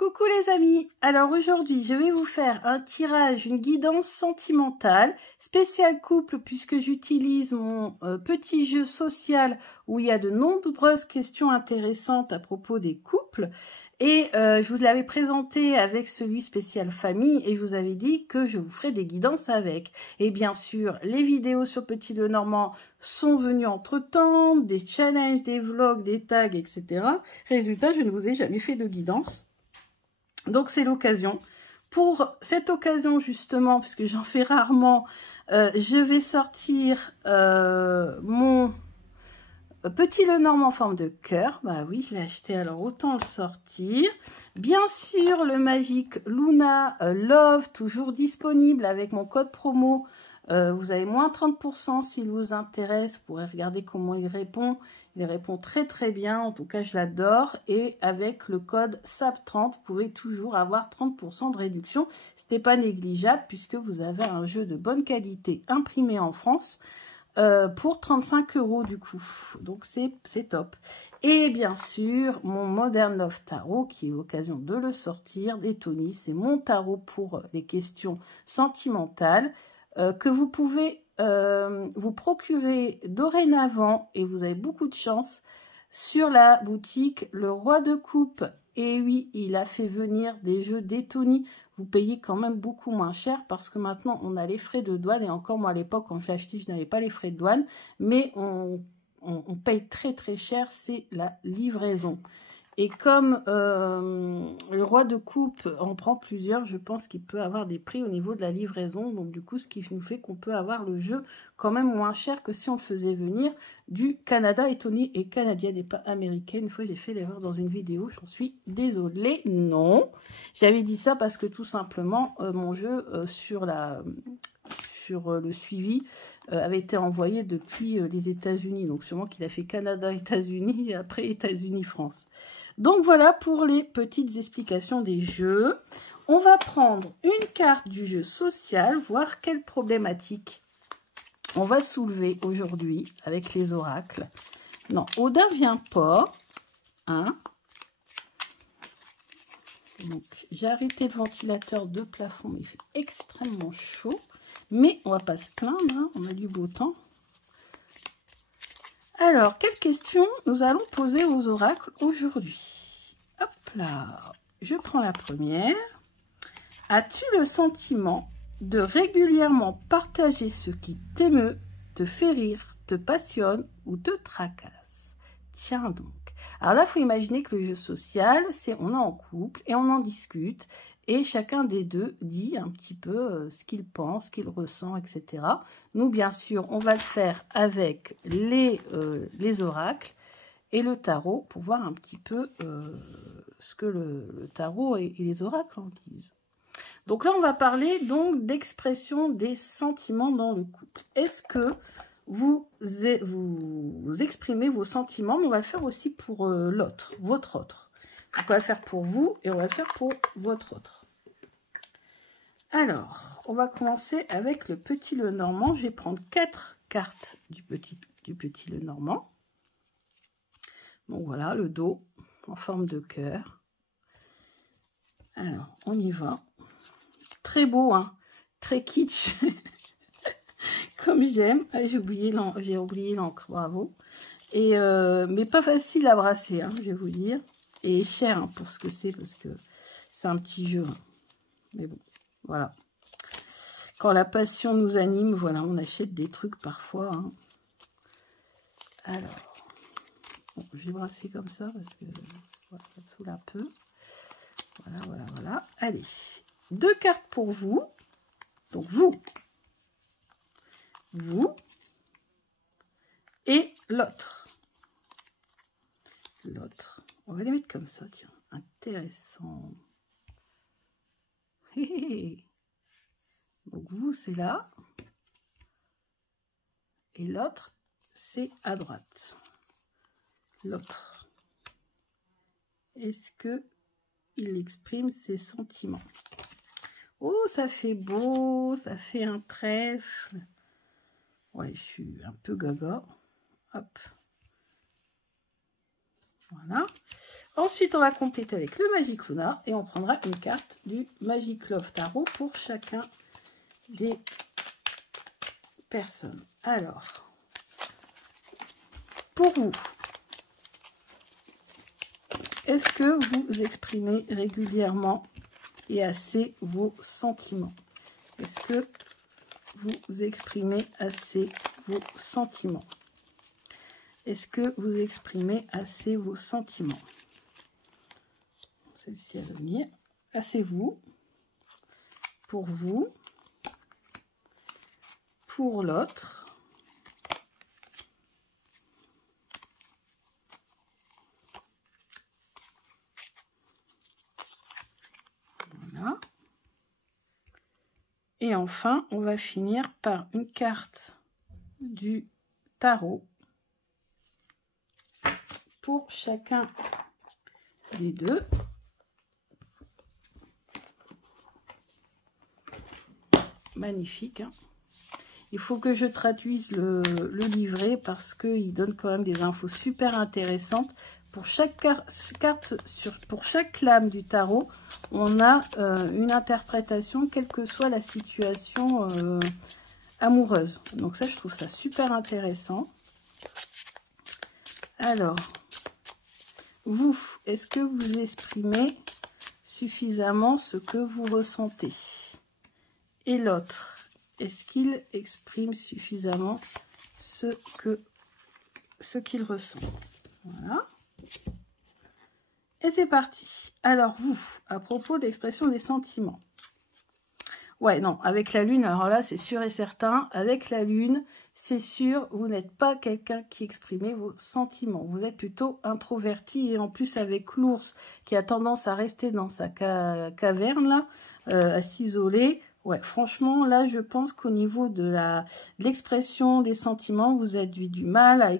Coucou les amis, alors aujourd'hui je vais vous faire un tirage, une guidance sentimentale, spécial couple puisque j'utilise mon petit jeu social où il y a de nombreuses questions intéressantes à propos des couples. Et je vous l'avais présenté avec celui spécial famille et je vous avais dit que je vous ferai des guidances avec. Et bien sûr, les vidéos sur Petit Lenormand sont venues entre-temps, des challenges, des vlogs, des tags, etc. Résultat, je ne vous ai jamais fait de guidance. Donc c'est l'occasion. Pour cette occasion justement, puisque j'en fais rarement, je vais sortir mon Petit Lenormand en forme de cœur. Bah oui, je l'ai acheté, alors autant le sortir. Bien sûr, le magique Luna Love, toujours disponible avec mon code promo. Vous avez moins 30% s'il vous intéresse. Vous pourrez regarder comment il répond. Il répond très très bien, en tout cas je l'adore. Et avec le code SAP30, vous pouvez toujours avoir 30% de réduction. Ce n'est pas négligeable puisque vous avez un jeu de bonne qualité imprimé en France pour 35 € du coup. Donc c'est top. Et bien sûr, mon Modern Love Tarot, qui est l'occasion de le sortir, des Tony. C'est mon tarot pour les questions sentimentales que vous pouvez vous procurer dorénavant, et vous avez beaucoup de chance, sur la boutique Le Roi de Coupe. Et oui, il a fait venir des jeux des Tony. Vous payez quand même beaucoup moins cher parce que maintenant on a les frais de douane. Et encore moi à l'époque quand je l'ai acheté, je n'avais pas les frais de douane. Mais on paye très très cher, c'est la livraison. Et comme le Roi de Coupe en prend plusieurs, je pense qu'il peut avoir des prix au niveau de la livraison. Donc du coup, ce qui nous fait qu'on peut avoir le jeu quand même moins cher que si on le faisait venir du Canada. Et Tony est canadienne et pas américaine. Une fois, j'ai fait l'erreur dans une vidéo. J'en suis désolée. Non, j'avais dit ça parce que tout simplement, mon jeu sur le suivi avait été envoyé depuis les États-Unis. Donc sûrement qu'il a fait Canada, États-Unis et après États-Unis, France. Donc voilà pour les petites explications des jeux. On va prendre une carte du jeu social, voir quelle problématique on va soulever aujourd'hui avec les oracles. Non, Odin vient pas. Hein. Donc j'ai arrêté le ventilateur de plafond, mais il fait extrêmement chaud. Mais on va pas se plaindre, hein, on a du beau temps. Alors, quelles questions nous allons poser aux oracles aujourd'hui? Hop là, je prends la première. As-tu le sentiment de régulièrement partager ce qui t'émeut, te fait rire, te passionne ou te tracasse? Tiens donc. Alors là, il faut imaginer que le jeu social, c'est on est en couple et on en discute. Et chacun des deux dit un petit peu ce qu'il pense, ce qu'il ressent, etc. Nous, bien sûr, on va le faire avec les oracles et le tarot pour voir un petit peu ce que le tarot et les oracles en disent. Donc là, on va parler donc d'expression des sentiments dans le couple. Est-ce que vous exprimez vos sentiments? Mais on va le faire aussi pour l'autre, votre autre. Donc, on va le faire pour vous et on va le faire pour votre autre. Alors, on va commencer avec le Petit Lenormand. Je vais prendre 4 cartes du petit Lenormand. Donc voilà, le dos en forme de cœur. Alors, on y va. Très beau, hein, très kitsch. Comme j'aime. Ah, j'ai oublié l'encre, bravo. Et, mais pas facile à brasser, hein, je vais vous dire. Et cher hein, pour ce que c'est, parce que c'est un petit jeu. Hein. Mais bon, voilà. Quand la passion nous anime, voilà, on achète des trucs parfois. Hein. Alors, bon, je vais brasser comme ça, parce que voilà, ça saoule un peu. Voilà, voilà, voilà. Allez, 2 cartes pour vous. Donc, vous, et l'autre. L'autre. On va les mettre comme ça, tiens. Intéressant. Donc vous, c'est là. Et l'autre, c'est à droite. L'autre. Est-ce que il exprime ses sentiments? Oh, ça fait beau, ça fait un trèfle. Ouais, je suis un peu gaga. Hop. Voilà. Ensuite, on va compléter avec le Magic Luna et on prendra une carte du Magic Love Tarot pour chacun des personnes. Alors, pour vous, est-ce que vous exprimez régulièrement et assez vos sentiments? Est-ce que vous exprimez assez vos sentiments? Est-ce que vous exprimez assez vos sentiments? Celle-ci à venir. Assez vous, pour l'autre, voilà. Et enfin, on va finir par une carte du tarot pour chacun des deux. Magnifique, hein. Il faut que je traduise le livret parce qu'il donne quand même des infos super intéressantes. Pour chaque carte, pour chaque lame du tarot, on a une interprétation, quelle que soit la situation amoureuse. Donc ça, je trouve ça super intéressant. Alors, vous, est-ce que vous exprimez suffisamment ce que vous ressentez? Et l'autre, est-ce qu'il exprime suffisamment ce qu'il ressent? Voilà. Et c'est parti. Alors vous, à propos d'expression des sentiments. Ouais, non, avec la lune, alors là, c'est sûr et certain. Avec la lune, c'est sûr, vous n'êtes pas quelqu'un qui exprime vos sentiments. Vous êtes plutôt introverti. Et en plus, avec l'ours qui a tendance à rester dans sa caverne, là, à s'isoler. Ouais, franchement, là, je pense qu'au niveau de l'expression des sentiments, vous avez du mal à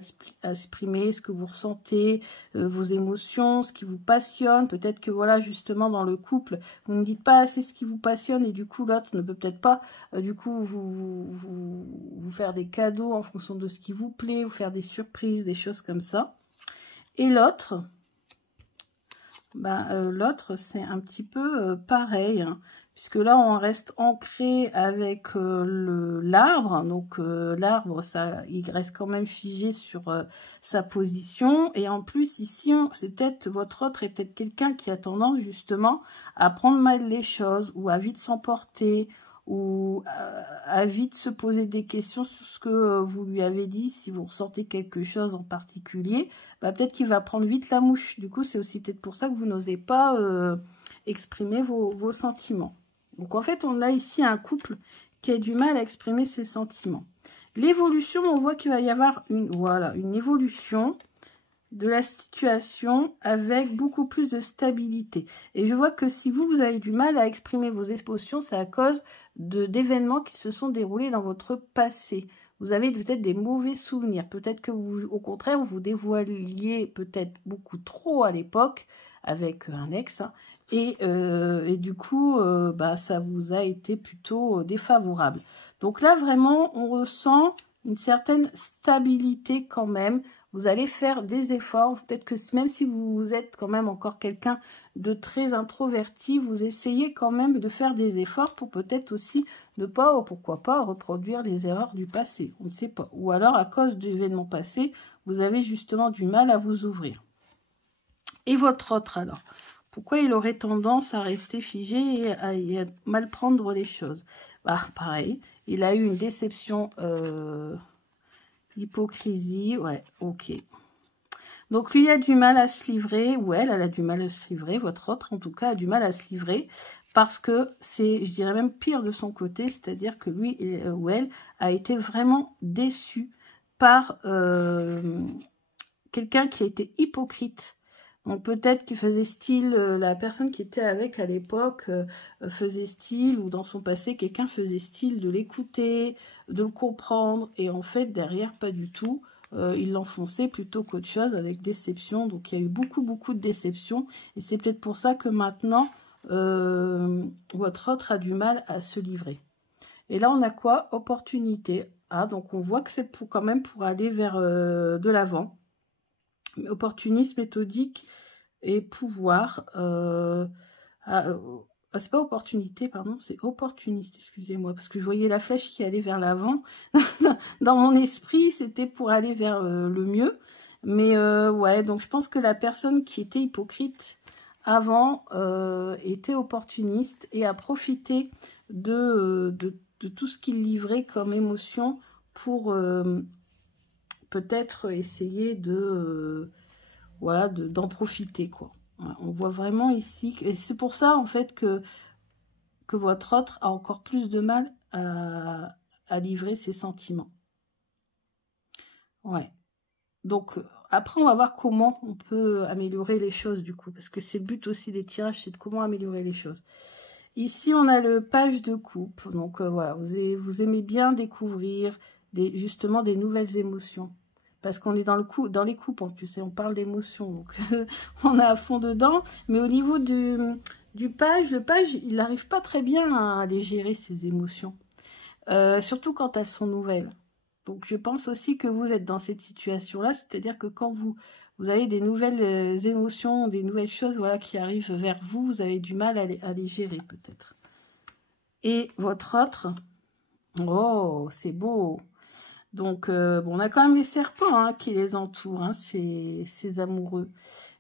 exprimer ce que vous ressentez, vos émotions, ce qui vous passionne. Peut-être que, voilà, justement, dans le couple, vous ne dites pas assez ce qui vous passionne et du coup, l'autre ne peut peut-être pas, du coup, vous faire des cadeaux en fonction de ce qui vous plaît, vous faire des surprises, des choses comme ça. Et l'autre, l'autre, c'est un petit peu pareil, hein. Puisque là, on reste ancré avec l'arbre. Donc, l'arbre, il reste quand même figé sur sa position. Et en plus, ici, c'est peut-être votre autre est peut-être quelqu'un qui a tendance justement à prendre mal les choses ou à vite s'emporter ou à vite se poser des questions sur ce que vous lui avez dit. Si vous ressentez quelque chose en particulier, peut-être qu'il va prendre vite la mouche. Du coup, c'est aussi peut-être pour ça que vous n'osez pas exprimer vos sentiments. Donc, en fait, on a ici un couple qui a du mal à exprimer ses sentiments. L'évolution, on voit qu'il va y avoir une évolution de la situation avec beaucoup plus de stabilité. Et je vois que si vous avez du mal à exprimer vos émotions, c'est à cause d'événements qui se sont déroulés dans votre passé. Vous avez peut-être des mauvais souvenirs. Peut-être que vous, au contraire, vous dévoiliez peut-être beaucoup trop à l'époque avec un ex, hein. Et du coup, ça vous a été plutôt défavorable. Donc là, vraiment, on ressent une certaine stabilité quand même. Vous allez faire des efforts. Peut-être que même si vous êtes quand même encore quelqu'un de très introverti, vous essayez quand même de faire des efforts pour peut-être aussi ne pas, ou pourquoi pas, reproduire les erreurs du passé. On ne sait pas. Ou alors, à cause d'événements passés, vous avez justement du mal à vous ouvrir. Et votre autre, alors? Pourquoi il aurait tendance à rester figé et à mal prendre les choses? Pareil, il a eu une déception, hypocrisie, ouais, ok. Donc, lui a du mal à se livrer, ou elle a du mal à se livrer, votre autre, en tout cas, a du mal à se livrer, parce que c'est, je dirais même pire de son côté, c'est-à-dire que lui ou elle a été vraiment déçu par quelqu'un qui a été hypocrite. Donc peut-être qu'il faisait style, la personne qui était avec à l'époque faisait style, ou dans son passé, quelqu'un faisait style de l'écouter, de le comprendre, et en fait, derrière, pas du tout. Il l'enfonçait plutôt qu'autre chose avec déception. Donc il y a eu beaucoup de déceptions, et c'est peut-être pour ça que maintenant, votre autre a du mal à se livrer. Et là, on a quoi? Opportunité. Ah, donc on voit que c'est quand même pour aller vers de l'avant. Opportunisme méthodique, et pouvoir... c'est pas opportunité, pardon, c'est opportuniste, excusez-moi, parce que je voyais la flèche qui allait vers l'avant. Dans mon esprit, c'était pour aller vers le mieux. Mais ouais, donc je pense que la personne qui était hypocrite avant était opportuniste et a profité de tout ce qu'il livrait comme émotion pour peut-être essayer de voilà, d'en profiter, quoi. Voilà, on voit vraiment ici, et c'est pour ça en fait que votre autre a encore plus de mal à livrer ses sentiments. Ouais. Donc, après, on va voir comment on peut améliorer les choses, du coup. Parce que c'est le but aussi des tirages, c'est de comment améliorer les choses. Ici, on a le page de coupe. Donc, voilà, vous aimez bien découvrir justement des nouvelles émotions. Parce qu'on est dans les coupes, en plus, et on parle d'émotions. Donc, on est à fond dedans. Mais au niveau du page, le page, il n'arrive pas très bien à les gérer, ses émotions. Surtout quand elles sont nouvelles. Donc, je pense aussi que vous êtes dans cette situation-là, c'est-à-dire que quand vous avez des nouvelles émotions, des nouvelles choses voilà, qui arrivent vers vous, vous avez du mal à les gérer peut-être. Et votre autre, oh, c'est beau. Donc, bon, on a quand même les serpents hein, qui les entourent, hein, ces amoureux.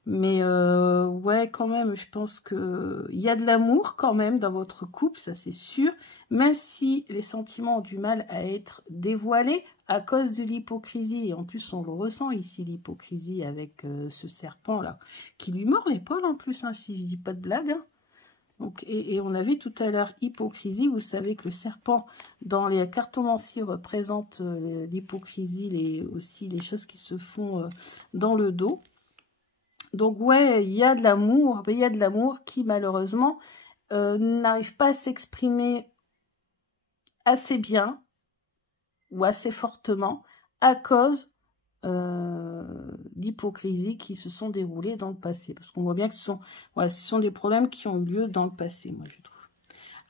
Mais ouais, quand même, je pense qu'il y a de l'amour quand même dans votre couple, ça c'est sûr. Même si les sentiments ont du mal à être dévoilés à cause de l'hypocrisie. Et en plus, on le ressent ici, l'hypocrisie, avec ce serpent-là, qui lui mord l'épaule en plus, hein, si je dis pas de blague. Hein. Donc, et on a vu tout à l'heure hypocrisie. Vous savez que le serpent, dans les cartomancies, représente l'hypocrisie, aussi les choses qui se font dans le dos. Donc ouais, il y a de l'amour, mais il y a de l'amour qui malheureusement n'arrive pas à s'exprimer assez bien ou assez fortement à cause d'hypocrisie qui se sont déroulées dans le passé. Parce qu'on voit bien que ce sont des problèmes qui ont eu lieu dans le passé, moi je trouve.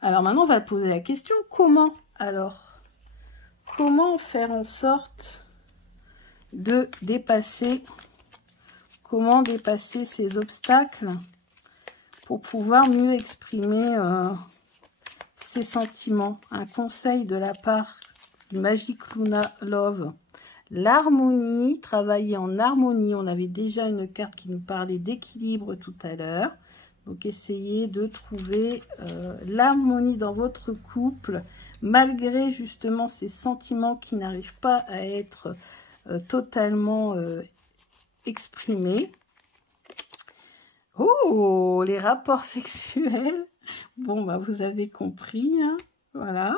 Alors maintenant, on va poser la question, comment alors? Comment faire en sorte de dépasser... Comment dépasser ces obstacles pour pouvoir mieux exprimer ses sentiments? Un conseil de la part du Magic Luna Love. L'harmonie, travailler en harmonie. On avait déjà une carte qui nous parlait d'équilibre tout à l'heure. Donc, essayez de trouver l'harmonie dans votre couple, malgré justement ces sentiments qui n'arrivent pas à être totalement exprimés. Oh, les rapports sexuels. Bon, bah, vous avez compris, hein, voilà.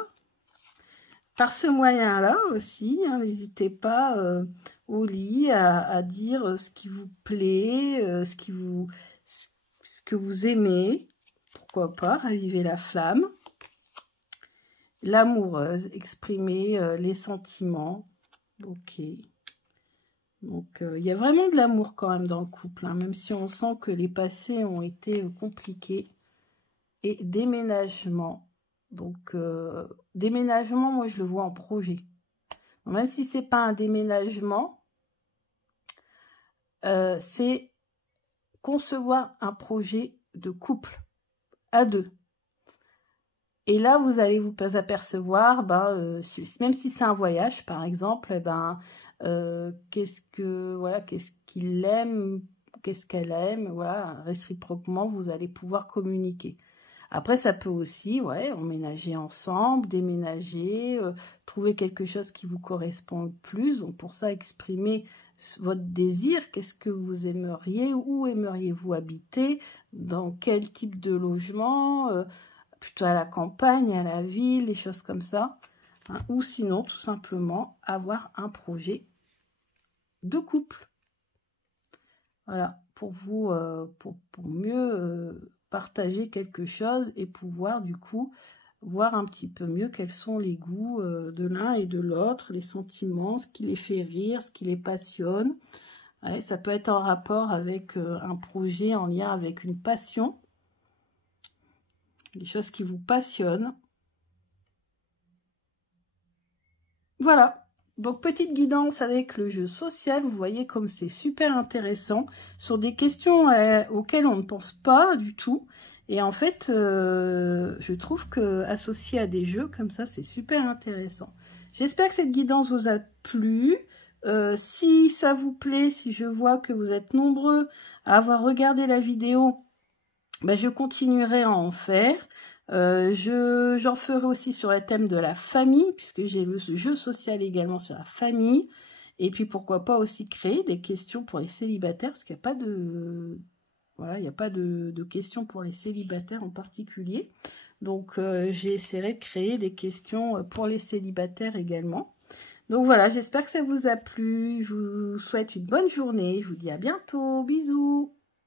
Par ce moyen-là aussi, hein, n'hésitez pas au lit à dire ce qui vous plaît, ce que vous aimez. Pourquoi pas, raviver la flamme. L'amoureuse, exprimer les sentiments. Ok. Donc, il y a vraiment de l'amour quand même dans le couple, hein, même si on sent que les passés ont été compliqués. Et déménagement. Donc, déménagement, moi, je le vois en projet. Donc, même si c'est pas un déménagement, c'est concevoir un projet de couple à deux. Et là, vous allez vous apercevoir, même si c'est un voyage, par exemple, qu'est-ce qu'il aime, qu'est-ce qu'elle aime, voilà, réciproquement, vous allez pouvoir communiquer. Après, ça peut aussi, emménager ensemble, déménager, trouver quelque chose qui vous correspond le plus. Donc, pour ça, exprimer votre désir. Qu'est-ce que vous aimeriez? Où aimeriez-vous habiter? Dans quel type de logement? Plutôt à la campagne, à la ville, des choses comme ça. Hein, ou sinon, tout simplement, avoir un projet de couple. Voilà, pour vous, pour mieux partager quelque chose et pouvoir, du coup, voir un petit peu mieux quels sont les goûts de l'un et de l'autre, les sentiments, ce qui les fait rire, ce qui les passionne. Ouais, ça peut être en rapport avec un projet en lien avec une passion. Les choses qui vous passionnent. Voilà, Donc, petite guidance avec le jeu social. Vous voyez comme c'est super intéressant sur des questions auxquelles on ne pense pas du tout. Et en fait, je trouve que associé à des jeux comme ça, c'est super intéressant. J'espère que cette guidance vous a plu. Si ça vous plaît, si je vois que vous êtes nombreux à avoir regardé la vidéo, ben, je continuerai à en faire. J'en ferai aussi sur le thème de la famille, puisque j'ai le jeu social également sur la famille. Et puis pourquoi pas aussi créer des questions pour les célibataires, parce qu'il n'y a pas de... Voilà, il n'y a pas de questions pour les célibataires en particulier. Donc j'essaierai de créer des questions pour les célibataires également. Donc voilà, j'espère que ça vous a plu. Je vous souhaite une bonne journée. Je vous dis à bientôt. Bisous.